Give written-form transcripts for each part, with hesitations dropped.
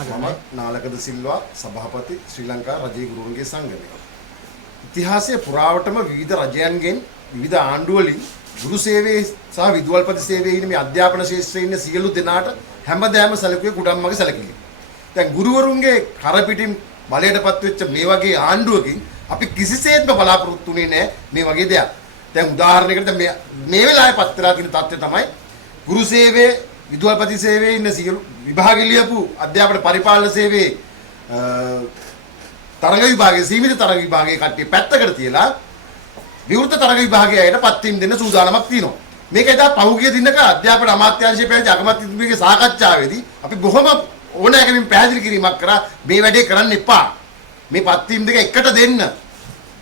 මම නාලකද සිල්වා සභාපති ශ්‍රී ලංකා රජයේ ගුරුවරුන්ගේ සංගමය. ඉතිහාසයේ පුරාවටම විවිධ රජයන්ගෙන් විවිධ ආණ්ඩු වලින් ගුරු සේවයේ සහ විදුහල්පති සේවයේ ඉන්න මේ අධ්‍යාපන ශාස්ත්‍රයේ ඉන්න සියලු දෙනාට හැමදාම සැලකුවේ කුඩම්මගේ සැලකිලි. දැන් ගුරුවරුන්ගේ කරපිටින් බලයටපත් වෙච්ච මේ වගේ ආණ්ඩුවකින් අපි කිසිසේත්ම බලාපොරොත්තු වෙන්නේ නැහැ මේ වගේ දෙයක්. දැන් උදාහරණයකට මේ වෙලාවේ පත් වෙලා තියෙන තත්ත්වය තමයි ගුරු සේවයේ විදුහල්පති සේවයේ ඉන්න සියලු විභාග ලියපු අධ්‍යාපන පරිපාලන සේවයේ තරඟ විභාගයේ සීමිත තරඟ විභාගයේ කට්ටිය පැත්තකට තියලා විවෘත තරඟ විභාගයේ අයට පත් වීම දෙන්න සූදානමක් තියෙනවා. මේක එදා පහුගිය දිනක අධ්‍යාපන අමාත්‍යාංශයේ පැවති අගමැතිතුමියගේ සාකච්ඡාවේදී අපි බොහොම ඕනෑකමින් පැහැදිලි කිරීමක් කරා මේ වැඩේ කරන්න එපා. මේ පත් වීම දෙක එකට දෙන්න.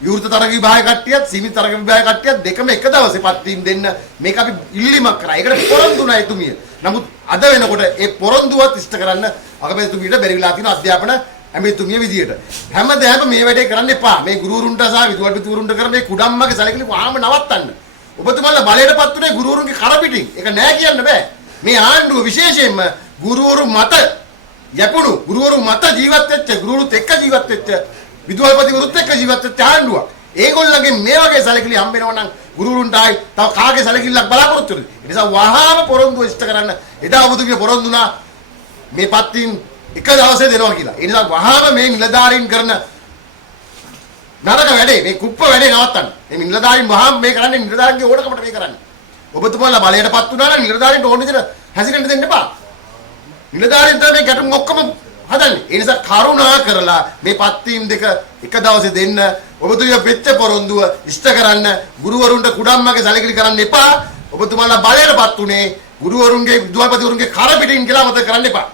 විවෘත තරඟ විභාග කට්ටියත් සීමිත තරඟ විභාග කට්ටියත් දෙකම එක දවසේ පත් වීම දෙන්න මේක අපි ඉල්ලීමක් කරා. ඒකට පොරොන්දු නැහැ එතුමිය. නමුත් අද වෙනකොට ඒ පොරොන්දුවත් ඉෂ්ට කරන්න අගමැතිතුමියට බැරි වෙලා තියෙන අධ්‍යාපන ඇමතිතුමිය විදියට. හැමදාම මේ වැඩේ කරන්න එපා. මේ ගුරුවරුන්ට සහ විදුහල්පතිවරුන්ට කරන මේ කුඩම්මගේ සැලකිලි වහාම නවත්තන්න. ඔබතුමාලා බලයටපත් උනේ ගුරුවරුන්ගේ කරපිටින්. ඒක නෑ කියන්න බෑ. මේ ආණ්ඩුව විශේෂයෙන්ම ගුරුවරු මත යපුණු ගුරුවරු මත ජීවත් වෙච්ච ගුරුවරුත් එක්ක ජීවත් වෙච්ච විදුහල්පතිවරුත් එක්ක ජීවත් වෙච්ච ආණ්ඩුවක්. ඒගොල්ලන්ගේ මේ වගේ සැලකිලි හම්බ වෙනවා නම් ගුරුවරුන්ට ආයි තව කාගේ සැලකිල්ලක් බලාපොරොත්තු වෙන්නේ. ඒ නිසා වහාම පොරොන්දු ඉෂ්ට කරන්න. එදා ඔබතුමිය පොරොන්දුනා මේ පත්වීම් එක දවසේ දෙනවා කියලා. ඒ නිසා වහාම මේ නිලධාරීන් කරන නරක වැඩේ මේ කුප්ප වැඩේ නවත්තන්න. මේ නිලධාරීන් වහාම මේ කරන්නේ නිලධාරීන්ගේ ඕනකමට මේ කරන්නේ. ඔබතුමාලා බලයටපත් වුණා නම් නිලධාරීන්ට ඕන විදිහට හැසිරෙන්න දෙන්න එපා. නිලධාරීන් තමයි ගැටුම් ඔක්කොම හදන්නේ. ඒ නිසා කරුණා කරලා මේ පත්වීම් දෙක එක දවසේ දෙන්න. ඔබතුමිය වෙච්ච පොරොන්දුව ඉෂ්ට කරන්න. ගුරුවරුන්ට කුඩම්මගේ සැලකිලි කරන්න එපා. ඔබතුමාලා බලයටපත් උනේ ගුරුවරුන්ගේ විදුහල්පතිවරුන්ගේ කරපිටින් කියලා මත කරන්න එපා.